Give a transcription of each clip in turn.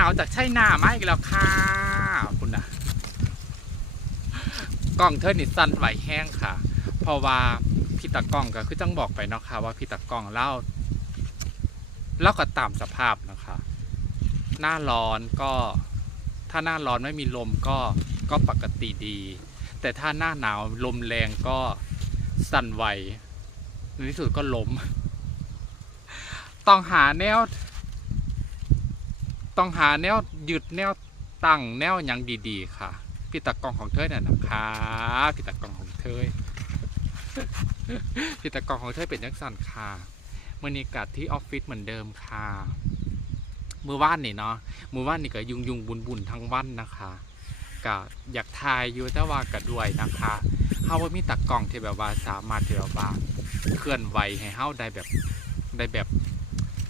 หนาวจากไช่หน้ามาอีกแล้วค่ะคุณนะกล้องเธอนี่สั้นไหวแห้งค่ะ เพราะว่าพี่ตากล้องก็คือต้องบอกไปเนาะค่ะว่าพี่ตากล้องเล่าเล่าก็ตามสภาพนะคะ หน้าร้อนก็ถ้าหน้าร้อนไม่มีลมก็ก็ปกติดี แต่ถ้าหน้าหนาวลมแรงก็สั่นไหวในที่สุดก็ล้มต้องหาแนว ต้องหาแนวหยุดแนวตั้งแนวยังดีๆ ค่ะ พี่ตะกล้องของเธอเนี่ยนะคะพี่ตะกล้องของเธอพี่ตะกล้องของเธอเป็นยังสั่นค่ะบรรยากาศที่ออฟฟิศเหมือนเดิมค่ะมือว่านนี่เนาะมือว่านนี่ก็ยุงยุงบุญบุญทั้งวันนะคะก็อยากทายอยู่แต่ว่าก็ด้วยนะคะเฮาว่ามีตะกล้องที่แบบว่าสามารถที่แบบว่าเคลื่อนไหวให้เฮาได้แบบได้แบบ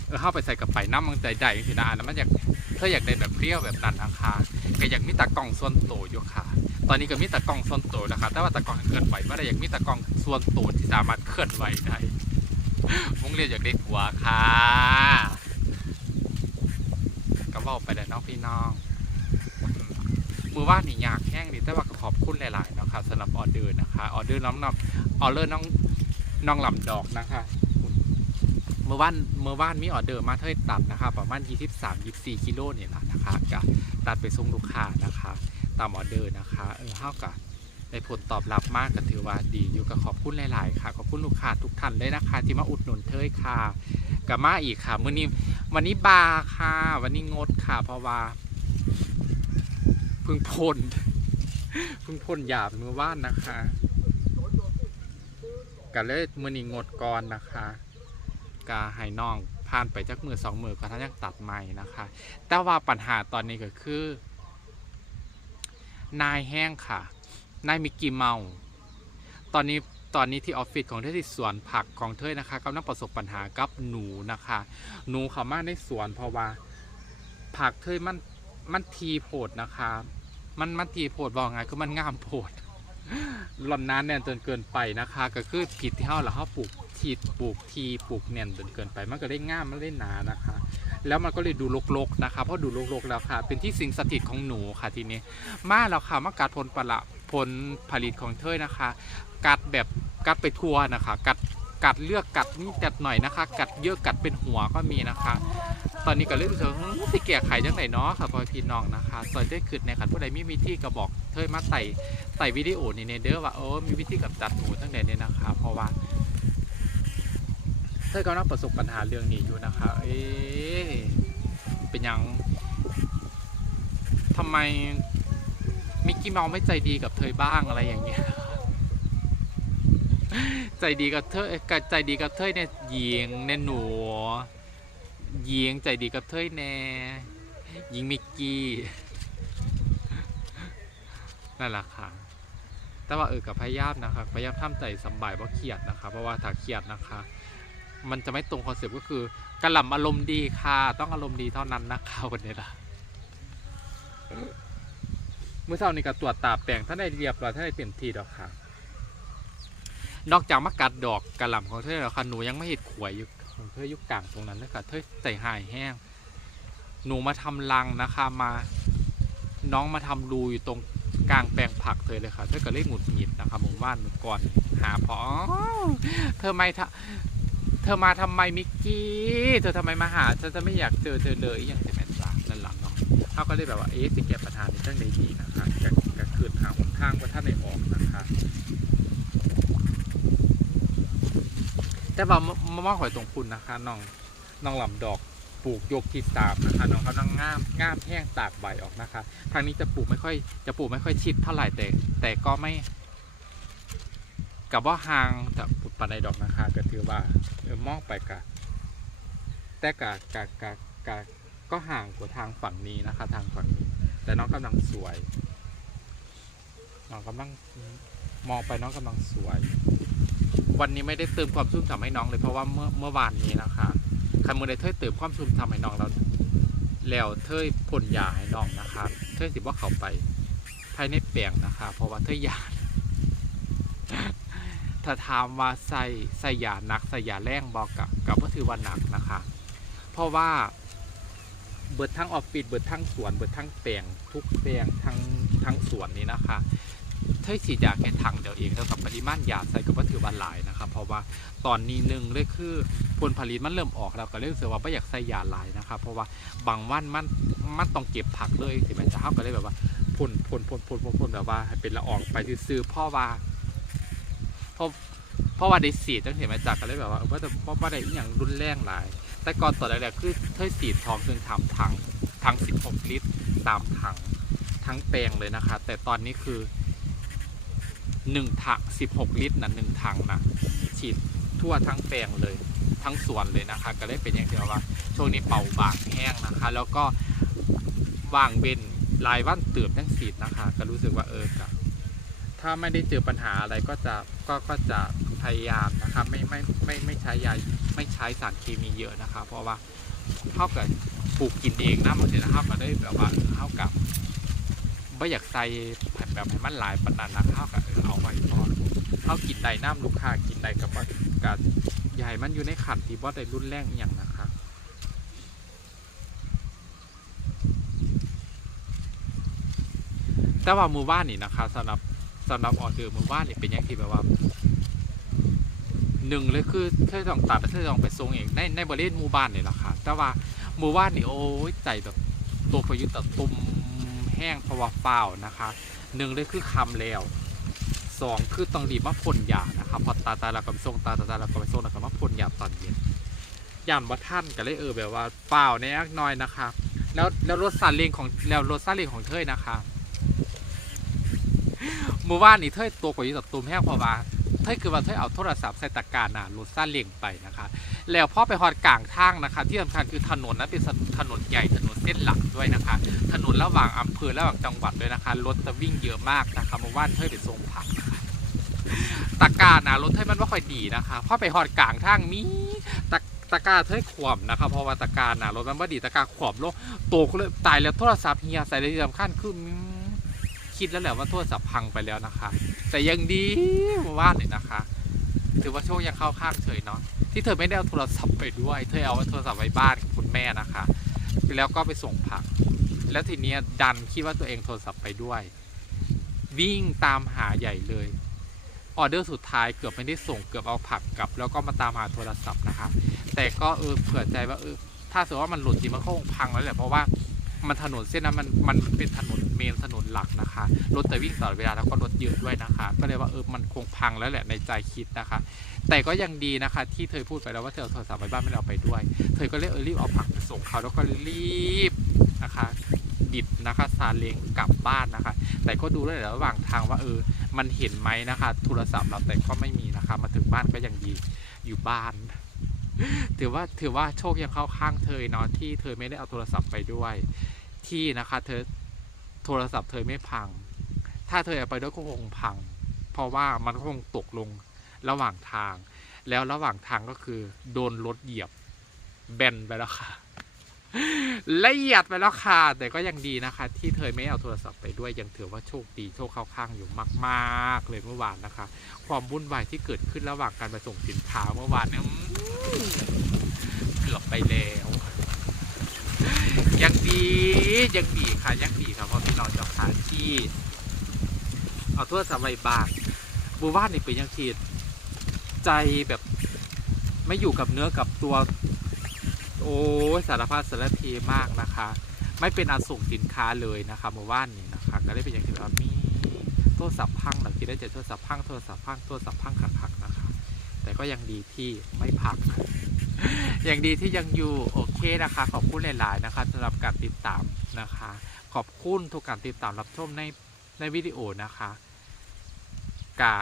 เออเข้าไปใส่กับไปน้ำมันใจใดสินะอันนั้นมันอยาก เธออยากได้แบบเปรี้ยวแบบนั้นนะคะก็อยากมีตากล้องส่วนโตอยู่ค่ะ ตอนนี้ก็มีตากล้องส่วนโตวนะคะแต่ว่าตากล้องเคลื่อนไหวไม่ได้อยากมีตากล้องส่วนโตที่สามารถเคลื่อนไหวได้วงเรียนอยากได้ผัวค่ะก็บอกไปแล้วน้องพี่น้องมือว่านนี่อยากแห้งดีแต่ว่าขอบคุณหลายๆนะคะสำหรับออเดอร์นะคะออเดอร์น้องน้องออเดอร์น้องน้องลำดอกนะคะ เมื่อวานเมื่อวานมีออเดอร์มาเท่าตัดนะคะประมาณ23 24กิโลเนี่ยแหละนะคะก็ตัดไปส่งลูกค้านะคะ ตามออเดอร์นะคะเออเท่ากับได้ผลตอบรับมากก็ถือว่าดีอยู่ก็ขอบคุณหลาย ๆ ค่ะขอบคุณลูกค้าทุกท่านเลยนะคะ ที่มาอุดหนุนเทยค่ะกับมาอีกค่ะมื้อนี้วันนี้บาร์ค่ะ วันนี้งดค่ะ เพราะว่าพึ่งพ่นพึ่งพ่นหยาบเมื่อวานนะคะก็เลยมื้อนี้งดก่อนนะคะ กาให้น้องผ่านไปจากมือสองมือก็ท่านยังตัดใหม่นะคะ แต่ว่าปัญหาตอนนี้ก็คือ นายแห้งค่ะ นายมิกกี้เมา ตอนนี้ตอนนี้ที่ออฟฟิศของเธอที่สวนผักของเธอนะคะกำลังประสบปัญหากับหนูนะคะ หนูเขามาในสวนเพราะว่า ผักเธอมันมันทีโพดนะคะ มันมันทีโพดบอกไงคือมันงามโพดหล่อนนั้นเนี่ยจนเกินไปนะคะ ก็คือผิดที่เฮาแล้วเฮาปลูก ทีปลูกทีปลูกเน่นจนเกินไปมันก็ได้ง่ามมันได้หนานะคะ แล้วมันก็เลยดูรกๆนะคะเพราะดูรกๆแล้วค่ะ เป็นที่สิ่งสถิตของหนูค่ะทีนี้มาแล้วค่ะมากัดผลปละผลผลิตของเธอนะคะ กัดแบบกัดไปทั่วนะคะ กัดกัดเลือกกัดนี่กัดหน่อยนะคะ กัดเยอะกัดเป็นหัวก็มีนะคะ ตอนนี้ก็เริ่มรู้สึกว่าอื้อสิแก้ไข่จังไหนเนาะค่ะพ่อพี่น้องนะคะซอยได้ขึ้นในขันผู้ใดมีวิธีก็บอกเธอมาใส่ใส่วิดีโอนี่ในเด้อว่าเออมีวิธีกับจัดหมูตั้งแต่เนี่ยนะคะ เพราะว่า เธอกำลังประสบปัญหาเรื่องนี้อยู่นะคะ เอ๊ะเป็นยังทำไมมิกกี้เมาไม่ใจดีกับเธอบ้างอะไรอย่างเงี้ย ใจดีกับเธอใจดีกับเธอเนี่ยหญิงเนี่ยหนูยิงใจดีกับเธอแน่ยิงมิกกี้นั่นแหละค่ะ แต่ว่าเออกับพยายามนะคะ พยายามทำใจสบายว่าะเครียดนะคะ เพราะว่าถ้าเครียดนะคะ มันจะไม่ตรงคอนเซปต์ก็คือกระหล่ำอารมณ์ดีค่ะ ต้องอารมณ์ดีเท่านั้นนะคะวันนี้ละเมื่อเช้านี้ก็ตรวจตาแปลงท่านได้เรียบร้อยท่านได้เต็มที่แล้วค่ะ นอกจากมากัดดอกกระหล่ำของเธอแล้วค่ะหนูยังไม่เห็ดขวยอยู่ของเธอยุกกลางตรงนั้นเลยค่ะเธอใส่หายแห้ง หนูมาทำรังนะคะมา น้องมาทำรูอยู่ตรงกลางแปลงผักเธอเลยค่ะ เธอก็เลยหงุดหงิดนะคะหมู่บ้านหนูก่อนหาพอเธอไม่ท เธอมาทำไมมิกกี้ เธอทำไมมาหาฉันจะไม่อยากเจอเธอเลยยังจะแม่นจ้านั่นหลังเนาะเขาก็เลยแบบว่าเอ๊ะสิแก้ปัญหาในเรื่องในดีนะคะก็ก็คืนหาหนทางว่าท่านในออกนะคะ แต่ว่ามะม่วงหอยตรงคุณนะคะน้องน้องลำดอกปลูกยกที่สามนะคะน้องกำลังง่ามง่ามแห้งตากใบออกนะคะ ทางนี้จะปลูกไม่ค่อยจะปลูกไม่ค่อยชิดเท่าไหร่แต่แต่ก็ไม่ กับว่าห่างจากปุดปันไดดอกนะคะก็ถือว่ามองไปกะแต่กะกะกะกะก็ห่างกว่าทางฝั่งนี้นะคะ ทางฝั่งนี้ แต่น้องกำลังสวยน้องกำลังมองไปน้องกำลังสวย วันนี้ไม่ได้เติมความชุ่มฉ่ำให้น้องเลยเพราะว่าเมื่อเมื่อวานนี้นะคะคันมือได้เทยเติมความชุ่มฉ่ำให้น้องแล้วแล้วเทยพ่นยาให้น้องนะคะเทยสิว่าเขาไปภายในแปลงนะคะ เพราะว่าเทยยา ถ้าถามว่าใส่ใส่ยาหนักใส่ยาแรงบอกกับกับก็ถือว่าหนักนะคะ เพราะว่าเบิดทั้งออฟฟิศเบิดทั้งสวนเบิดทั้งแปลงทุกแปลงทั้งทั้งสวนนี้นะคะเธอฉีดยาแค่ถังเดียวเองเท่ากับปริมาณยาใส่ก็บ่าถือว่าหลายนะคะเพราะว่าตอนนี้หนึ่งเลยคือผลผลิตมันเริ่มออกแล้วก็เลยรู้สึกว่าไม่อยากใส่ยาหลายนะคะเพราะว่าบางวันมันมันต้องเก็บผักเลยสิแม่จะเฮาก็เลยแบบว่าพ่นพ่นพ่นพ่นพ่นแบบว่าเป็นละอองไปซื้อพราะว่า เพราะเพราะว่าได้สีดจังเห็นไหมจักก็เลยแบบว่าว่าแต่ว่าบ่ได้อหย่างรุนแรงหลาย แต่ก่อนตอนแรกๆคือเธอสีดทองซึ่งทำถังถัง16 ลิตรตามถังทั้งแปลงเลยนะคะ แต่ตอนนี้คือ1ถัง16 ลิตรนะหนึ่งถังนะฉีดทั่วทั้งแปลงเลยทั้งสวนเลยนะคะ ก็เลยเป็นอย่างเดียวว่าช่วงนี้เป่าบางแห้งนะคะ แล้วก็ว่างเว้นรายวันเติบทั้งสีดนะคะ ก็รู้สึกว่าเออกะ ถ้าไม่ได้เจอปัญหาอะไรก็จะก็ก็จะพยายามนะคะไม่ไม่ไม่ไม่ใช้ยาไม่ใช้สารเคมีเยอะนะคะเพราะว่าเท่ากับปลูกกินเองนะมันจะนะครับมาได้แบบว่าเท่ากับไม่อยากใส่แบบให้มันหลายปนันนะเท่ากับเอาไว้พอเท่ากินใดน้ำลูกค้ากินใดกับว่าการใหญ่มันอยู่ในขันที่ว่าได้รุ่นแรงอย่างนะคะแต่ว่ามือว่านนี่นะคะสำหรับ สำหรับออเดอร์มือว่านนี่เป็นอย่างที่แบบว่าหนึ่งเลยคือเธอต้องตัดเธอต้องไปส่งเองในในบริเวณหมู่บ้านนี่แหละค่ะแต่ว่าหมู่บ้านนี่โอ้ยใจแบบตัวพายุตะตุ่มแห้งเพราะว่าเปล่านะคะหนึ่งเลยคือคำแล้วสองคือต้องรีบมาพ่นยานะคะพอตาตาเราก็ไปส่งตาตาตาเราก็ไปส่งแล้วก็มาพ่นยาตอนเย็นยามว่าท่านก็เลยเออแบบว่าเปล่าในอักน้อยนะคะ แล้วแล้วรถซาเล้งของแล้วรถซาเล้งของเธอนะคะ หมู่บ้านนี่เธอตัวพายุตะตุ่มแห้งเพราะว่าเธอคือว่าเธอเอาโทรศัพท์ใส่ตะกร้ารน่ะรถซาเล้งไปนะคะ แล้วพอไปฮอดกลางทางนะคะ ที่สำคัญคือถนนนั้นเป็นถนนใหญ่ถนนเส้นหลักด้วยนะคะ ถนนระหว่างอำเภอระหว่างจังหวัดด้วยนะคะรถจะวิ่งเยอะมากนะคะเมื่อวานเธอไปส่งผักตะกร้านะรถเธอมันไม่ค่อยดีนะคะพอไปฮอดกลางทางมีตะตะกร้าเธอขวมนะคะเพราะว่าตะกร้านะรถมันไม่ดีตะกร้าขวมลงโตก็เลยตายแล้วโทรศัพท์เฮียใส่เลยที่สำคัญคือ คิดแล้วแหละว่าโทรศัพท์พังไปแล้วนะคะ แต่ยังดีเมื่านเลยนะคะ ถือว่าโชคยังเข้าข้างเฉยเนาะที่เธอไม่ได้เอาโทรศัพท์ไปด้วย เธอเอาโทรศัพท์ไว้บ้านคุณแม่นะคะ แล้วก็ไปส่งผัก แล้วทีเนี้ยดันคิดว่าตัวเองโทรศัพท์ไปด้วย วิ่งตามหาใหญ่เลยออเดอร์สุดท้ายเกือบไม่ได้ส่งเกือบเอาผักกลับ แล้วก็มาตามหาโทรศัพท์นะคะแต่ก็เออเผื่อใจว่าเออถ้าสมมติว่ามันหลุดจริงมันก็คงพังแล้วแหละเพราะว่า มันถนนเส้นนั้นมันมันเป็นถนนเมนถนนหลักนะคะรถแต่วิ่งตลอดเวลาแล้วก็รถเยอะด้วยนะคะ ก็เลยว่าเออมันคงพังแล้วแหละในใจคิดนะคะ แต่ก็ยังดีนะคะ ที่เธอพูดไปแล้วว่าเธอเอาโทรศัพท์ไปบ้านไม่ได้เอาไปด้วย เธอก็เลยเออรีบเอาผักไปส่งเขาแล้วก็รีบนะคะบิดนะคะซาเล้งกลับบ้านนะคะ แต่ก็ดูด้วยระหว่างทางว่าเออ มันเห็นไหมนะคะ โทรศัพท์เราแต่ก็ไม่มีนะคะ มาถึงบ้านก็ยังดีอยู่บ้าน ถือว่าถือว่าโชคยังเข้าข้างเธอเนาะที่เธอไม่ได้เอาโทรศัพท์ไปด้วย ที่นะคะเธอโทรศัพท์เธอไม่พัง ถ้าเธอเอาไปด้วยก็คงพัง เพราะว่ามันก็คงตกลงระหว่างทาง แล้วระหว่างทางก็คือ โดนรถเหยียบแบนไปแล้วค่ะละเอียดไปแล้วค่ะ แต่ก็ยังดีนะคะ ที่เธอไม่เอาโทรศัพท์ไปด้วยยังถือว่าโชคดีโชคเข้าข้างอยู่มาก ๆ เลยเมื่อวานนะคะ ความวุ่นวายที่เกิดขึ้นระหว่างการไปส่งสินค้าเมื่อวานเนี่ย เกือบไปแล้วยังดียังดีค่ะยังดีค่ะเพราะพี่น้องเจ้าค่ะที่เอาทรศัพท์ไปบ้านบูว่านนี่เป็นยังทีใจแบบไม่อยู่กับเนื้อกับตัว โอ้สารพัดสารเพมากนะคะ ไม่เป็นอันส่งสินค้าเลยนะคะเมื่านนี้นะคะ ก็ได้เป็นอย่างที่แบบมีโทรศัพท์พังหลังที่ได้เจอโทรศัพท์พังโทรศัพท์พังโทรศัพท์พังขักๆนะคะ ก็ยังดีที่ไม่พังอย่างดีที่ยังอยู่โอเคนะคะ ขอบคุณหลาย ๆ นะคะสำหรับการติดตามนะคะ ขอบคุณทุกการติดตามรับชมในในวิดีโอนะคะกะ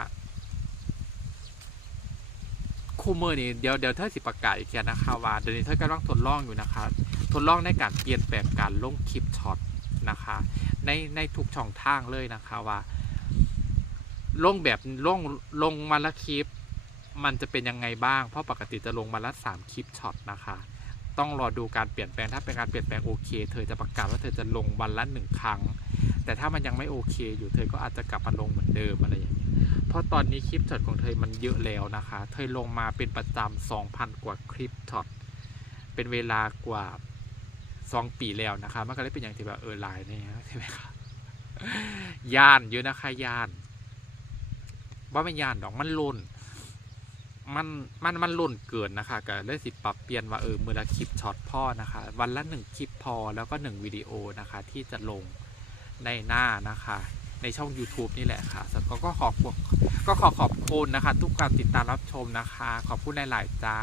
คู่มือนี่เดี๋ยวเดี๋ยวเธอสิประกาศอีกทีนะคะว่าเดี๋ยวนี้เธอกำลังทดลองอยู่นะคะ ทดลองในการเปลี่ยนแปลงการลงคลิปช็อตนะคะ ในในทุกช่องทางเลยนะคะว่าลงแบบลงลงมาละคลิป มันจะเป็นยังไงบ้าง เพราะปกติจะลงมาละสามคลิปช็อตนะคะ ต้องรอดูการเปลี่ยนแปลงถ้าเป็นการเปลี่ยนแปลงโอเค เธอจะประกาศว่าเธอจะลงวันละหนึ่งครั้ง แต่ถ้ามันยังไม่โอเค อยู่เธอก็อาจจะกลับมาลงเหมือนเดิมอะไรอย่างเงี้ยเพราะตอนนี้คลิปช็อตของเธอมันเยอะแล้วนะคะ เธอลงมาเป็นประจำ2,000กว่าคลิปช็อตเป็นเวลากว่าสองปีแล้วนะคะมันก็เลยเป็นอย่างที่แบบเออหลายเนี่ยใช่ไหมคะย่านเยอะนะคะย่านว่าไม่ย่านดอกมันล่น มันมันมันล่นเกินนะคะก็เลยสิปรับเปลี่ยนว่าเออมือละคลิปช็อตพ่อนะคะ วันละหนึ่งคลิปพอแล้วก็หนึ่งวิดีโอนะคะ ที่จะลงในหน้านะคะ ในช่อง YouTube นี่แหละค่ะก็ก็ขอบก็ขอขอบคุณนะคะ ทุกการติดตามรับชมนะคะ ขอบคุณหลาย ๆ จ้า